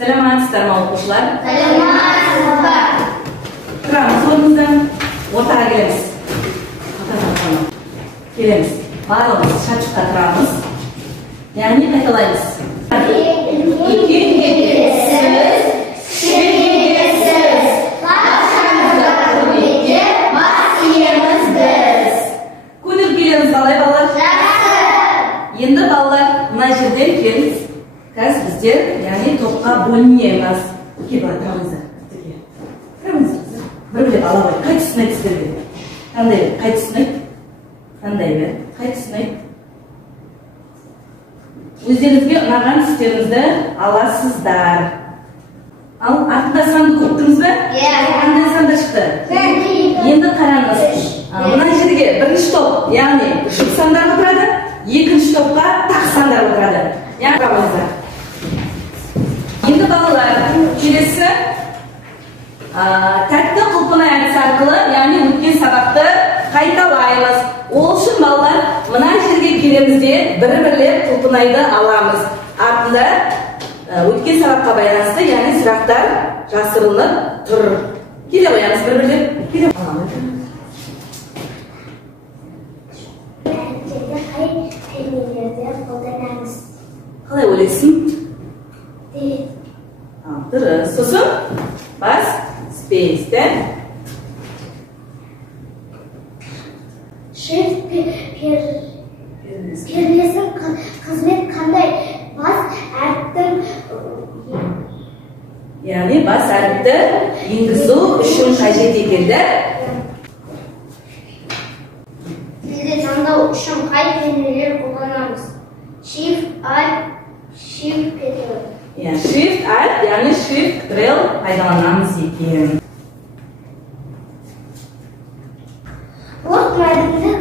Саламатсыздар ма оқушылар? Саламатсыздар. Тұрамыз орнымыздан, ортаға келеміз. Келеміз. Барлығымыз шатшыққа тұрамыз. Яғни қайталаймыз. Көңіл келеміз қалай балалар? Енді балалар мына жерден келіңіз. Қазір біздер, яғни топқа бөлінеміз. Келіп тұрамыздар. Тұрамыздар. Бір-бірлеп ала қой. Қай тұсын айтсыздар бе? Қандай бе? Қай тұсын айт? Қандай бе? Қай тұсын айт? Өздеріңізге ұнаған түстеріңізді аласыздар. Ал артында санды көптіңіз бе? Қандай санда шықты? Енді қараңыз. Мына жерге бірінші топ, яғни жұп сандар отырады, екінші топқа тақ сандар отырады. Яғни қараңыздар. Енді балалар, келесі тәтті құлпынай әдісі арқылы, яғни өткен сабақты қайталаймыз. Ол үшін балалар, мына жерге келемізде бір-бірлеп құлпынайды аламыз. Артында өткен сабаққа байланысты, яғни сұрақтар жасырылып тұр. Келе қоямыз бір-бірлеп. Келе аламыз. Қалай ойлайсың? Дұрыс. Сосын бас спейсті. Шрифт пернесін қызмет қандай? Бас әріптің Яғни бас әріпті енгізу үшін қажет екенді. Тілді таңдау үшін қай пернелер қолданамыз? Shift, Alt, Shift, Ctrl. Shift, Alt, яғни Shift, Ctrl пайдаланамыз екен. Word мәтіндік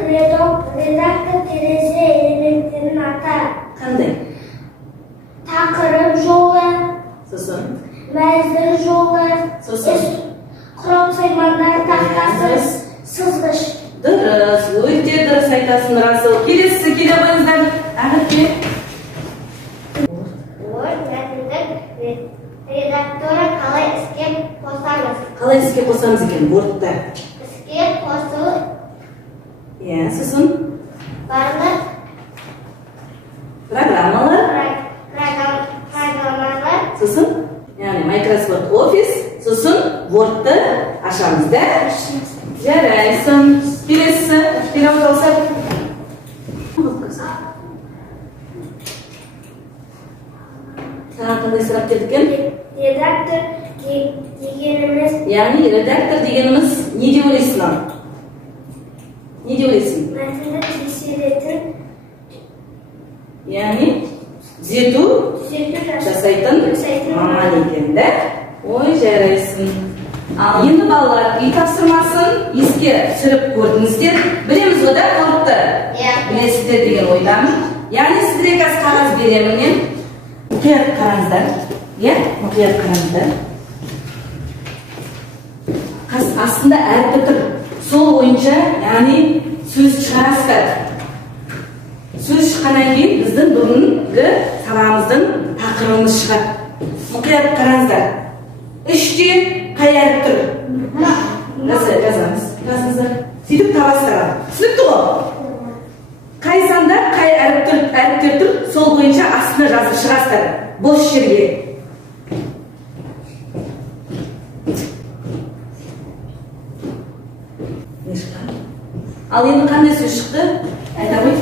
редактор терезе элементтерін ата. Қандай? Тақырып жолы, Сосын? мәзір жолы, Сосын? құрал саймандар тақтасы, сызғыш. Дұрыс, өте дұрыс айтасың, Расыл. Келесі келе қойыңыздар. Ақырке. Word мәтіндік редакторы қалай іске қосамыз? Қалай іске қосамыз екен, Word'та? Іске қосу Сосын? барлық Программалар. Сосын? Яғни Microsoft Office. Сосын Word'ты ашамыз да? Жарайсың. Келесі. Келе отырса. Саған қандай сұрақ келді екен? Редактор дегеніміз Яғни редактор дегеніміз не деп ойлайсың ал? Не деп ойлайсың? мәтінді тексеретін Яғни түзету жасайтын маман екен да? Ой, жарайсың. Ал енді балалар, үй тапсырмасын еске түсіріп көрдіңіздер. Білеміз ғой да Word'ты? Білесіздер деген ойдамын. Яғни сіздерге қазір қағаз беремін мен. Мұқият қараңыздар. Мұқият қараңыздар. Астында әріпі тұр. Сол бойынша, яғни сөз шығарасыздар. Сөз шыққаннан кейін біздің бүгінгі сабағымыздың тақырыбымыз шығады. Мұқият қараңыздар. Үште қай әріп тұр? Жазамыз. Жазыңыздар. Сөйтіп табасыздар. Түсінікті ғой? Қай санда қай әріптер тұр, сол бойынша астына жазып шығасыздар. Бос жерге. Ал енді қандай сөз шықты? Айта ғой.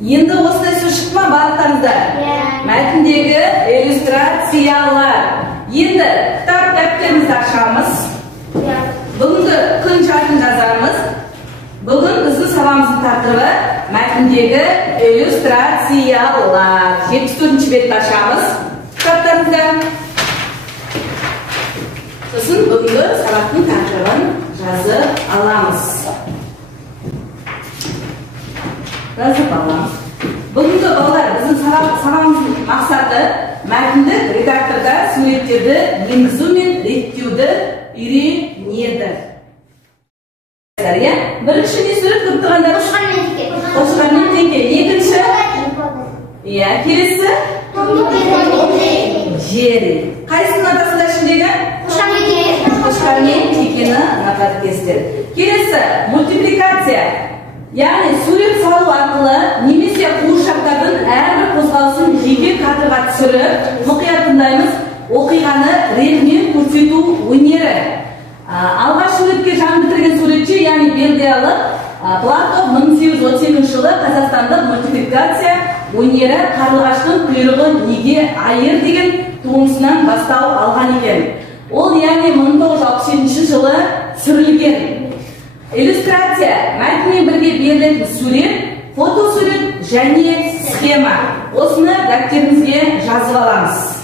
Енді осындай сөз шықты ма барлықтарыңыздар? Мәтіндегі иллюстрациялар. Енді кітап дәптерімізді ашамыз. Бүгінгі күн шартын жазамыз. Бүгін біздің сабағымыздың тақырыбы мәтіндегі иллюстрациялар. 74-ші бетті ашамыз. Кітаптарымызда. Сосын бүгінгі сабақтың тақырыбын жазып аламыз. Жазып аламыз. Бүгінгі балалар біздің сабағымыздың мақсаты мәтіндік редакторда суреттерді енгізу мен реттеуді үйренеді. Бірінші не сурет көріп тұрғандар? Қошқар мен теке. Екінші Iya, kelесі? Жері. Қайсының атасында ішіндегі? Қошқар мен текені атады кесілер. Келесі, мультипликация. Яғни сурет салу арқылы немесе қуыршақтардың әрбір қозғалысын жеке кадрға түсіріп, мұқият тыңдаймыз, оқиғаны ретімен көрсету өнері. Алғаш суретке жан бітірген суретші, яғни белгиялық Платов 1838 жылы Қазақстандық мультипликация өнері қарлығаштың құйрығы неге айыр деген туындысынан бастау алған екен. Ол яғни 1967 жылы түсірілген. Иллюстрация мәтінмен бірге берілетін сурет, фотосурет және схема. Осыны дәптерімізге жазып аламыз.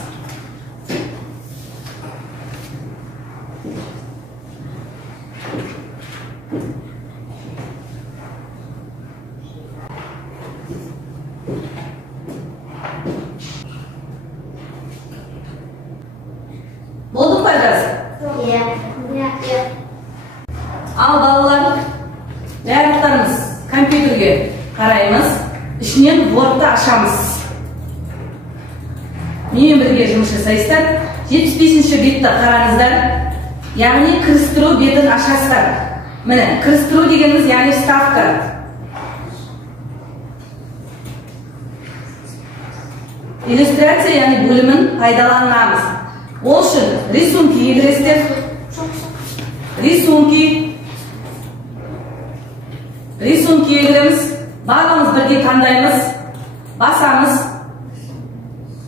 Болдық па жазып? Иә. Ал балалар, барлықтарымыз компьютерге қараймыз, ішінен Word-ты ашамыз. Менімен бірге жұмыс жасайсыздар. 75-ші бетті қараңыздар. Яғни кірістіру бетін ашасыздар. Міне, кірістіру дегеніміз яғни вставка. Иллюстрация яғни бөлімін пайдаланамыз. Ол үшін рисунки егіресіздер. Рисунки егіреміз. Барлығымыз бірге таңдаймыз. Басамыз.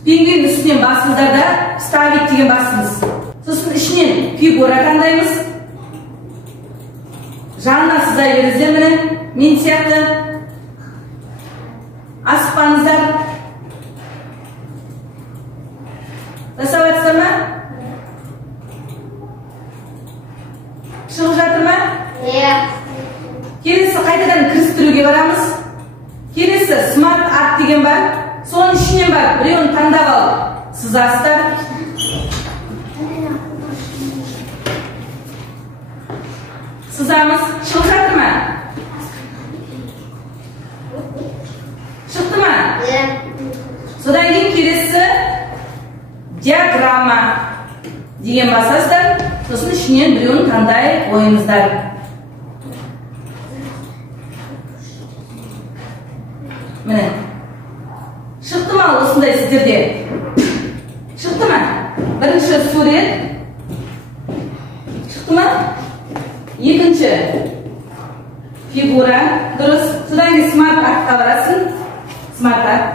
Пингвин үстінен басыңыздар да вставить деген басыңыз. Сосын ішінен фигура таңдаймыз. Жанына сыза беріңіздер міне. Мен сияқты. Аспаңыздар. Жасап жатсыздар ма? Шығып жатыр ма? Иә. Келесі қайтадан кірістіруге барамыз. Келесі смарт арт деген бар. Соның ішінен бар. Біреуін таңдап алып сызасыздар. Сызамыз. Шығып жатыр ма? Шықты ма? Иә. Содан кейін келесі диаграмма деген басасыздар. Сосын ішінен біреуін таңдай қойыңыздар. Міне. Шықты ма осындай сіздерде? Шықты ма? Бірінші сурет. Шықты ма? Екінші фигура. Дұрыс. Содан кейін смарт артқа барасың. Смарт арт.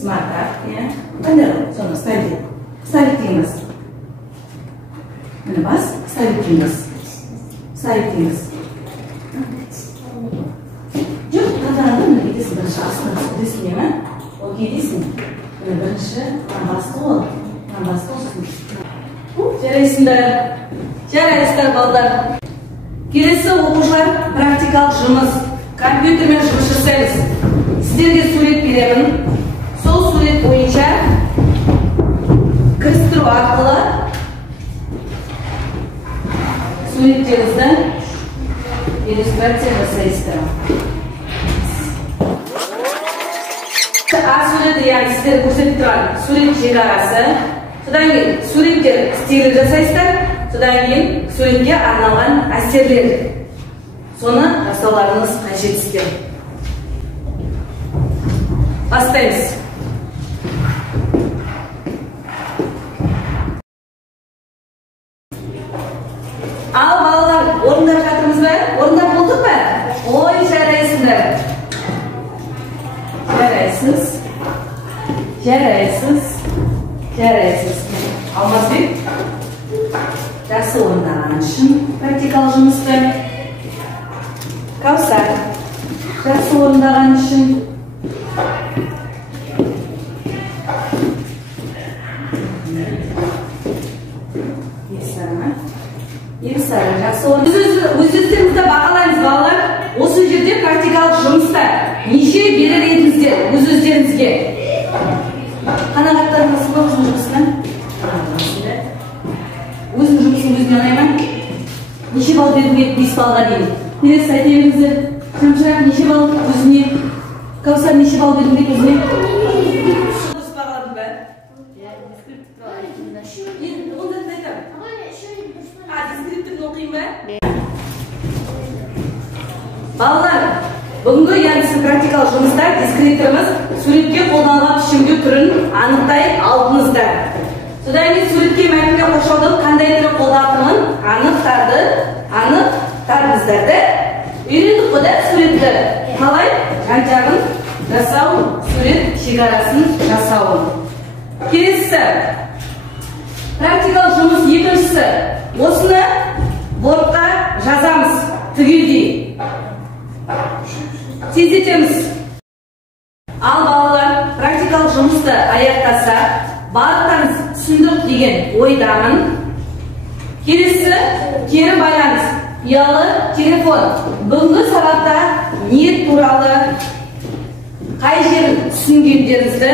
Смарт арт. Соны ставить. Ставить дейміз. Міне бас. Ставить дейміз. Ставить дейміз. Жоқ, қатарында міне кетесің. Бірінші астынан кетесің деме. Ол кетесің. Міне бірінші басты ол. Басты olsun. Жарайсыздар балдар. Келесі оқушылар практикалық жұмыс. Компьютермен жұмыс жасаймыз. Сіздерге сурет беремін. Сол сурет бойынша кірістіру арқылы суреттеріңізді иллюстрация жасайсыздар. А суреті, яғни сіздер көрсетіп тұрған сурет шекарасы. Содан кейін суреттер стилін жасайсыздар. Содан кейін суретке арналған әсерлер. Соны жасауларыңыз қажет сіздер. Бастаймыз. Ал балалар, орындар жатырмыз ба? Орындар болдық па? Ой, жарайсыңдар. Жарайсыз. Алмазбек, жақсы орындаған үшін практикалық жұмысты. Каусар, жақсы орындаған үшін. Ерсара, жақсы орындаған. Өз-өздеріңізді бақылаймыз балалар. Осы жерде практикалық жұмыста неше берер едіңіздер өз-өздеріңізге? Қанағаттарыңыз ба өзінің жұмысына? Өзінің жұмысын өзіне ұнай ма? Неше балл беруге 5 балға дейін? Келесі айта беріңіздер. Шамшырақ неше балл өзіне? Kausar nişi bal birinde gözüne. Durs bağladım ben. Ondan ne dedim? Deskriptifini okuyayım ben. Ballar, бүгінгі яғни практикалық жұмыста дескриптормыз суретке қолданылған пішімге түрін анықтай алдыңыздар. Содан кейін суретке мәтінге қоршаудың қандай түрі қолданылатынын анықтадыңыздар да. Үйрендік қой да суретті қалай жан-жағын жасау, сурет шекарасын жасауын. Келесі практикалық жұмыс екіншісі. Осыны бортқа жазамыз түгелдей. Тездетеміз. Ал балалар практикалық жұмысты аяқтаса, барлықтарыңыз түсіндік деген ойдамын. Келесі кері байланыс, ұялы телефон. Бүгінгі сабақта не туралы қай жерін түсінгендеріңізді,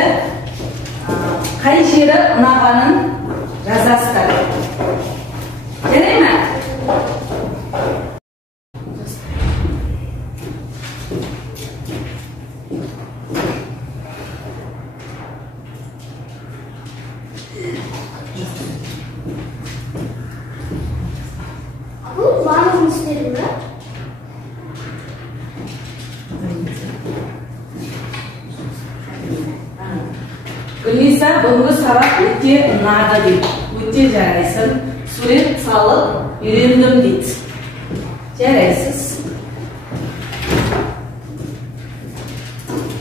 қай жері ұнағанын жазасыздар. Жарай ма? Gülnisa бүгінгі сабақ өте ұнады дейді. Өте жарайсың. Сурет салып үйрендім дейді. Жарайсыз.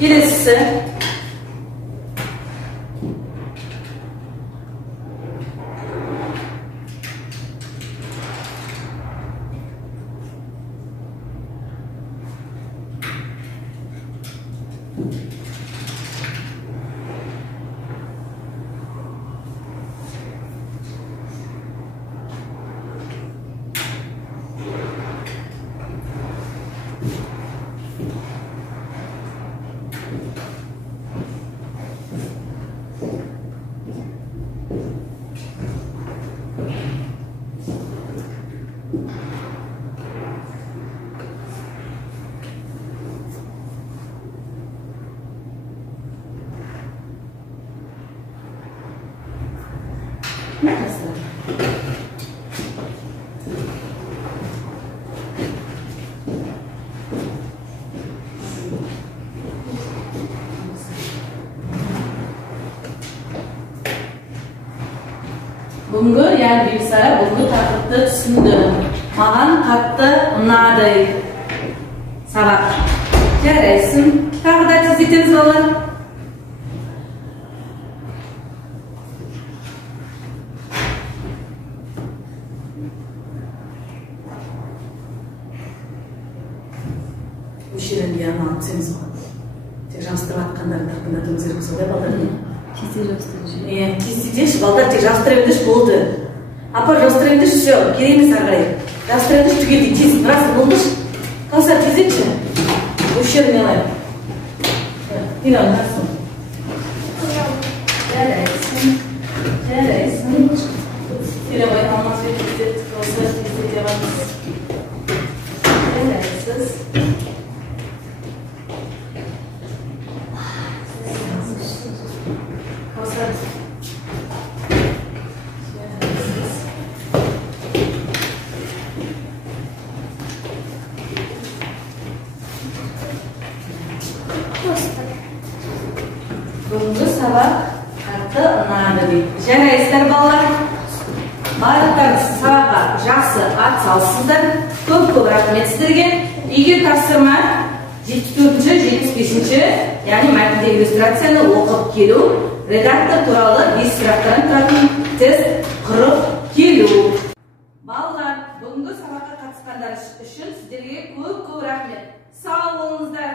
Келесісі. Бүгінгі яғни Бибісара бүгінгі тақырыпты түсінді. Маған қатты ұнады сабақ. Жарайсың. Тағы да тездетеміз балалар. Осы жерден яғни алып түсеміз ғой. Тек жабыстырып атқандарын тақпындатыңыз керек солай балалардың. Тездетеші, балдар тек жабыстыра бердіші болды. Апар жабыстыра бердіші, все, керек емес арғай. Жабыстыра бердіші түгелдей тез, біраз болдышы. Каусар тездетші. Осы жерін алайын. Тен алғарсың. Жарайсың. Телебай алмаз бет тездет, Каусар тездете бағыз. Жарайсыз. Бүгінгі сабақ қатты ұнады дейді. Жарайсыздар балалар. Барлықтарыңыз сабаққа жақсы атсалысыздар. Көп рахмет сіздерге. Егер тапсырма 74-75, яғни мәтіндегі иллюстрацияны оқып келу, редактор туралы 5 сұрақтан тұратын тест құрып келу. Балалар, бүгінгі сабаққа қатысқандар үшін сіздерге көп рахмет. Сау болыңыздар.